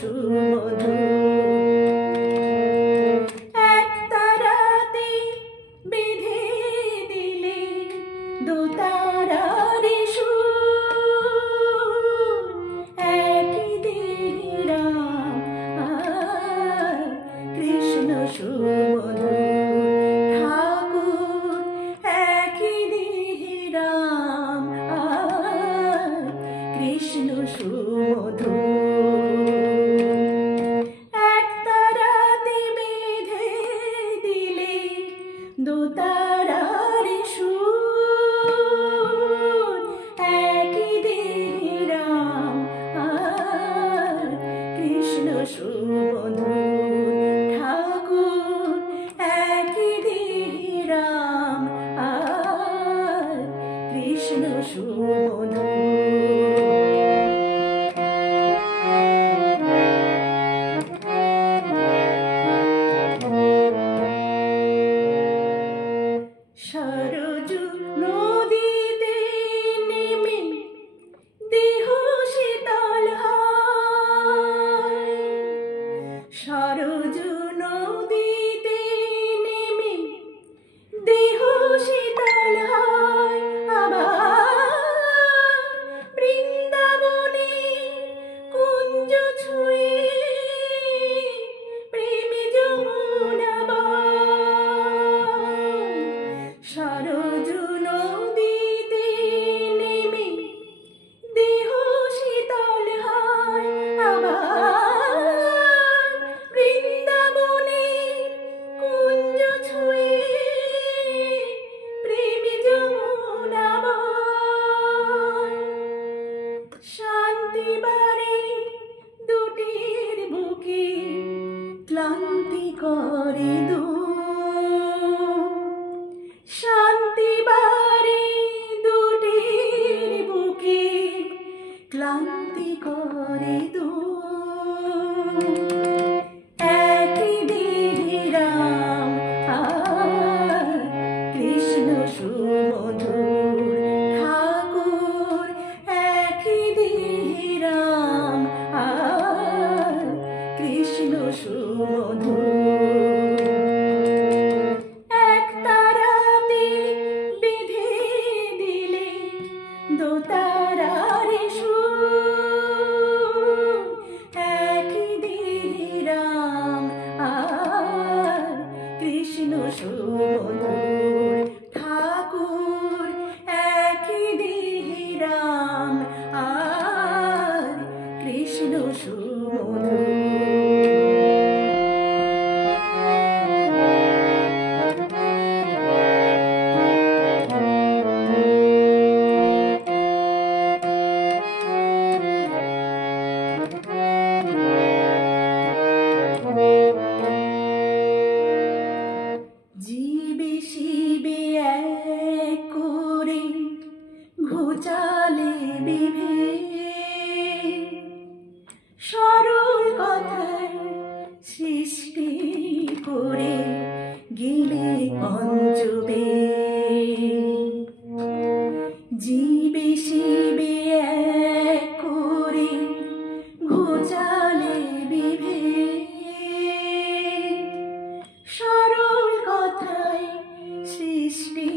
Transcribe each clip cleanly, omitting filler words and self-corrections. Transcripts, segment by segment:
সুমধুর। একতারাতে বেঁধে দিলে দোতারার সুর, একই দিরা কৃষ্ণ সুমধুর। ঠাকুর একই দিরাম কৃষ্ণ সুমধুর। একতারাতে বেঁধে দিলে দোতারার সুর, একই দিরাম কৃষ্ণ সুমধুর। ঠাকুর একই দিরাম কৃষ্ণ সুমধুর। সরজু নদীতে নেমে দেহ শীতল হয়, সরজু নদীতে নেমে দেহ শীতল হয়। আবার বৃন্দাবনে কুঞ্জ ছুঁয়ে প্রেমে যমুনা বয়। সরজু নদীতে নেমে দেহ শীতল হয়। আবার বৃন্দাবনে কুঞ্জ ছুঁয়ে প্রেমে যমুনা বয়। শান্তি বাড়ে দুটির বুকে, ক্লান্তি করে দূর। শান্তি বাড়ে দুটির বুকে, ক্লান্তি করে দূর। একই দিরাম কৃষ্ণ সুমধুর। ঠাকুর একই দিরাম কৃষ্ণ সুমধুর। একতারাতে বেঁধে দিলে দোতারার সুর, একই দিরাম কৃষ্ণ সুমধুর। ঠাকুর একই দিরাম কৃষ্ণ সুমধুর। জীবে শিবে এক করে ঘোচালে বিভেদ, সরল কথায় সৃষ্টি করে গেলে পঞ্চবেদ। জীবে শিবে এক করে ঘোচালে বিভেদ, সরল কথায় সৃষ্টি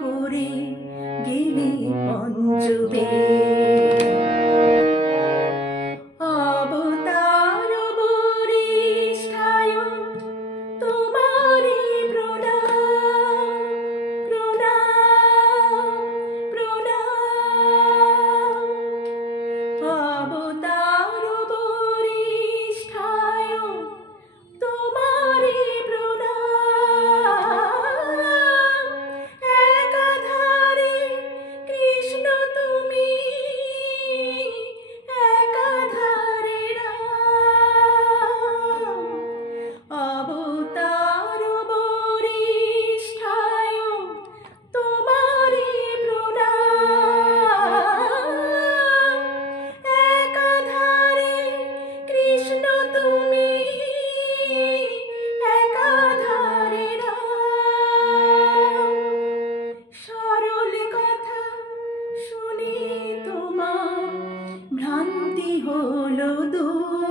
করে গেলে পঞ্চবেদ। অবতার বরিষ্ঠায় তোমারি প্রণাম, প্রণাম, প্রণাম। অবতার বরিষ্ঠায় তোমারি প্রণাম। একাধারে কৃষ্ণ তুমি, একাধারে রাম। অবতার বরিষ্ঠায় তোমারি প্রণাম। একাধারে কৃষ্ণ তুমি, একাধারে রাম। সরল কথা শুনি তোমার ভ্রান্তি হলো দূর।